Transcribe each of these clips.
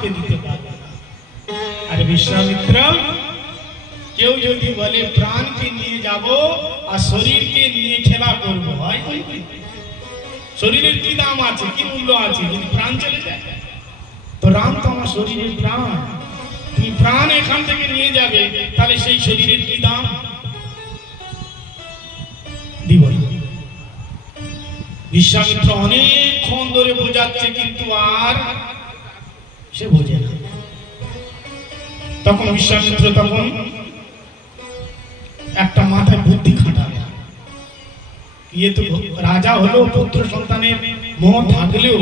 প্রাণকে দিতে পারবে না। আর বিশ্বামিত্র কেউ যদি বলে প্রাণকে নিয়ে যাব আর শরীরকে নিয়ে খেলা করবো, হয়? শরীরের কি দাম আছে, কি মূল্য আছে যদি প্রাণ চলে যায়? তো রাম তো আমার শরীরের প্রাণ, তুমি প্রাণ এখান থেকে নিয়ে যাবে, তাহলে সেই শরীরের কি দাম? দিব। বিশ্বামিত্র অনেকক্ষণ ধরে বোঝাচ্ছে, কিন্তু আর সে বোঝে না। তখন বিশ্বামিত্র একটা মাথায় বুদ্ধি খাটাবে, ইয়ে তো রাজা হলেও পুত্র সন্তানের মোহ থাকলেও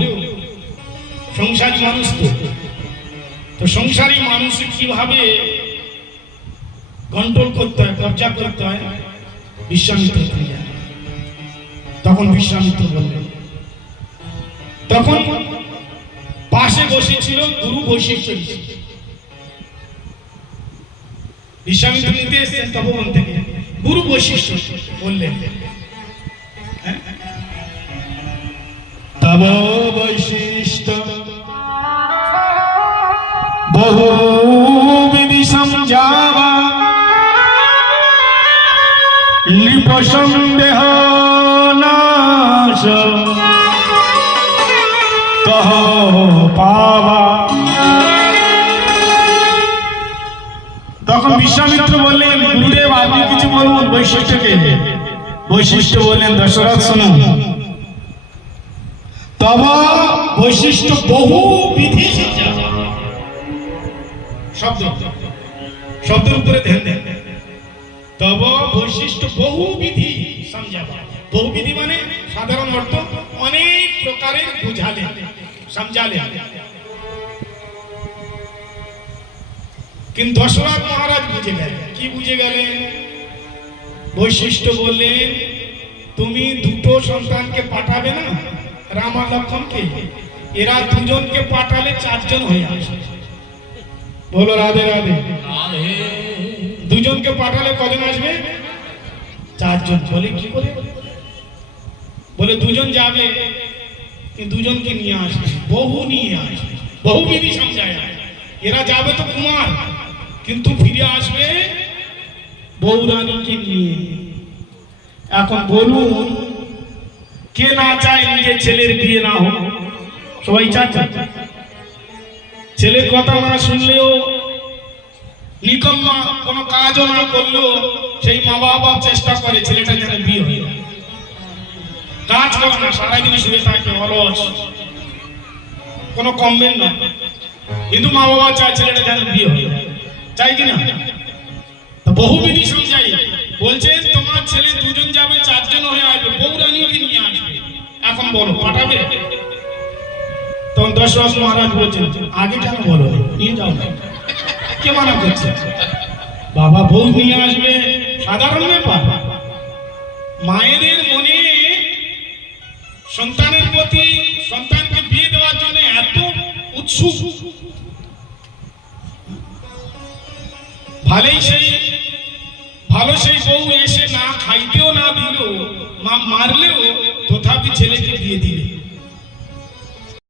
সংসারী মানুষ, তো সংসারী মানুষ কিভাবে কন্ট্রোল করতে হয়, কবজা করতে হয়, বিশ্বামিত্র জানে। তখন বিশ্বামিত্র বললেন, তখন পাশে বসেছিল গুরু বৈশিষ্ট্য। বিশ্বামিত্র নিতে এসেছেন তপবন থেকে, গুরু বৈশিষ্ট্য বললেন, তব বৈশিষ্ট্য বহুবিধি সমঝাবা, নৃপ সন্দেহ নাশ কহ পাবা। তখন বিশ্বামিত্র বললেন, গুরুদেব আপনি কিছু বলুন বৈশিষ্ট্যকে। বৈশিষ্ট্য বললেন, দশরথ শুনুন, তব বৈশিষ্ট্য বহু বিধি শব্দের উপরে ধ্যান দেন। তব বৈশিষ্ট্য বহু বিধি সমঝাবা। বহু বিধি মানে সাধারণ অর্থ অনেক প্রকারের বুঝালে, সমঝালে। কিন্তু দশরথ মহারাজ বুঝে গেলেন। কি বুঝে গেলেন? বৈশিষ্ট্য বললেন, তুমি দুটো সন্তানকে পাঠাবে না, রাম আর লক্ষ্মণকে, এরা দুজনকে পাঠালে চারজন হয়ে আসে। বলো রাধে রাধে। দুজনকে পাঠালে কজন আসবে? চারজন। বলে কি করে? বলে দুজন যাবে, দুজনকে নিয়ে আসবে, বহু নিয়ে আসবে, বহু বিধি সমঝায়। এরা যাবে তো কুমার, কিন্তু ফিরে আসবে বৌরানীকে নিয়ে। এখন বলুন, কে না চায় নিজের ছেলের বিয়ে না হোক? সবাই চাচ্ছে। ছেলের কথা না শুনলেও, নিকম্মা কোনো কাজও না করলেও সেই মা বাবা চেষ্টা করে ছেলেটা যেন বিয়ে হয়ে যায়। কাজ করে না, সারাদিন শুয়ে থাকে অলস, কোনো কমবেন না, কিন্তু মা বাবা চায় ছেলেটা যেন বিয়ে হয়ে যায়। চাই কিনা? বহুবিধি সমঝাই বলছেন, তোমার ছেলে দুজন যাবে, চারজন হয়ে আসবে, বৌরানীকে নিয়ে আসবে। এখন বলো পাঠাবে? তখন দশরথ মহারাজ বলছেন, আগে কেন বলো, নিয়ে যাও না, কে মানা করছে? বাবা বউ নিয়ে আসবে সাধারণ ব্যাপার। মায়েদের মনে সন্তানের প্রতি, সন্তানকে বিয়ে দেওয়ার জন্য এত উৎসুক, ভালো সেই বউ এসে না খাইতেও না দিল, মা মারলেও